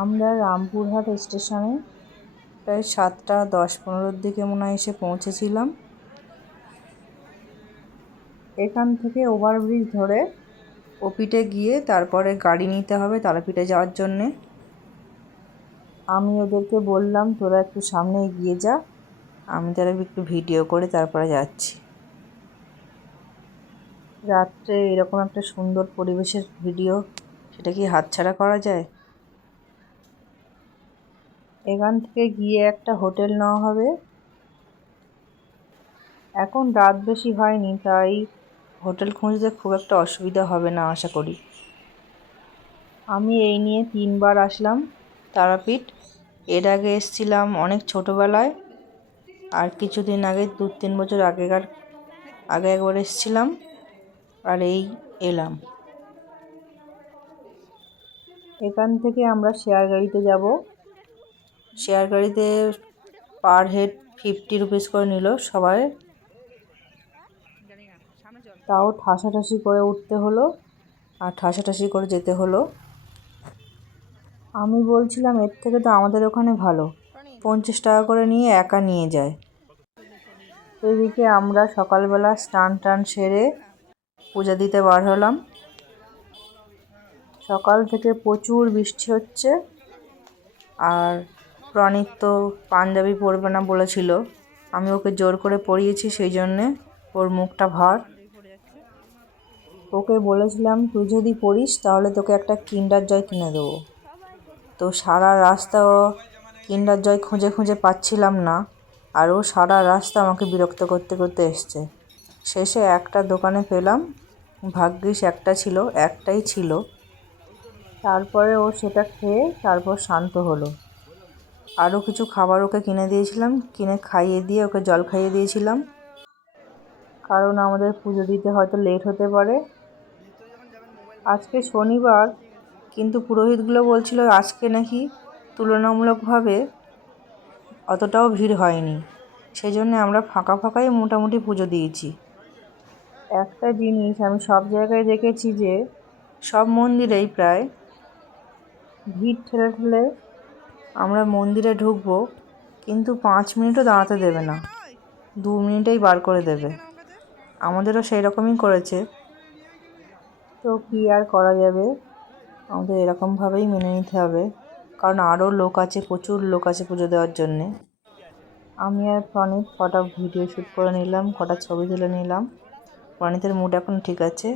আমরা রামপুরহাট স্টেশনে প্রায় সাতটা, দশ, পনেরোর দিকে মনে হয় এসে পৌঁছেছিলাম। এখান থেকে ওভারব্রিজ ধরে ওপিটে গিয়ে তারপরে গাড়ি নিতে হবে তারাপীঠে যাওয়ার জন্যে। আমি ওদেরকে বললাম, তোরা একটু সামনে এগিয়ে যা, আমি তারা একটু ভিডিও করে তারপরে যাচ্ছি। রাত্রে এরকম একটা সুন্দর পরিবেশের ভিডিও, সেটা কি হাতছাড়া করা যায়? এখান থেকে গিয়ে একটা হোটেল নেওয়া হবে। এখন রাত বেশি হয়নি, তাই হোটেল খুঁজতে খুব একটা অসুবিধা হবে না, আশা করি। আমি এই নিয়ে তিনবার আসলাম তারাপীঠ। এর আগে এসছিলাম অনেক ছোটোবেলায়, আর কিছুদিন আগে দু তিন বছর আগেকার, আগে একবার এসছিলাম, আর এই এলাম। এখান থেকে আমরা শেয়ার গাড়িতে যাব। শেয়ার গাড়িতে পার হেড ফিফটি রুপিস করে নিল সবাই। তাও ঠাসাঠাসি করে উঠতে হলো আর ঠাসাঠাসি করে যেতে হলো। আমি বলছিলাম, এর থেকে তো আমাদের ওখানে ভালো। পঞ্চাশ টাকা করে নিয়ে একা নিয়ে যায়। এদিকে আমরা সকালবেলা স্নান টান সেরে পূজা দিতে বার হলাম। সকাল থেকে প্রচুর বৃষ্টি হচ্ছে আর প্রণীত তো পাঞ্জাবি পরবে না বলেছিল। আমি ওকে জোর করে পরিয়েছি, সেই জন্যে ওর মুখটা ভার। ওকে বলেছিলাম, তুই যদি পড়িস তাহলে তোকে একটা কিন্ডার জয় কিনে দেবো। তো সারা রাস্তা ও কিন্ডার জয় খুঁজে খুঁজে পাচ্ছিলাম না, আর ও সারা রাস্তা আমাকে বিরক্ত করতে করতে এসছে। শেষে একটা দোকানে পেলাম, ভাগ্যিস একটা ছিল, একটাই ছিল। তারপরে ও সেটা খেয়ে তারপর শান্ত হলো। আরও কিছু খাবার ওকে কিনে দিয়েছিলাম। কিনে খাইয়ে দিয়ে ওকে জল খাইয়ে দিয়েছিলাম। কারণ আমাদের পুজো দিতে হয়তো লেট হতে পারে। আজকে শনিবার, কিন্তু পুরোহিতগুলো বলছিল আজকে নাকি তুলনামূলকভাবে অতটাও ভিড় হয়নি। সেই জন্যে আমরা ফাঁকা ফাঁকাই মোটামুটি পুজো দিয়েছি। একটা জিনিস আমি সব জায়গায় দেখেছি যে, সব মন্দিরেই প্রায় ভিড় ঠেলে ঠেলে আমরা মন্দিরে ঢুকবো, কিন্তু পাঁচ মিনিটও দাঁড়াতে দেবে না। দু মিনিটেই বার করে দেবে। আমাদেরও সেই রকমই করেছে। তো কী আর করা যাবে? আমাদের এরকমভাবেই মেনে নিতে হবে। কারণ আরও লোক আছে, প্রচুর লোক আছে পুজো দেওয়ার জন্যে। আমি আর প্রণীত কটা ভিডিও শ্যুট করে নিলাম, কটা ছবি তুলে নিলাম। প্রণীতের মুড এখন ঠিক আছে।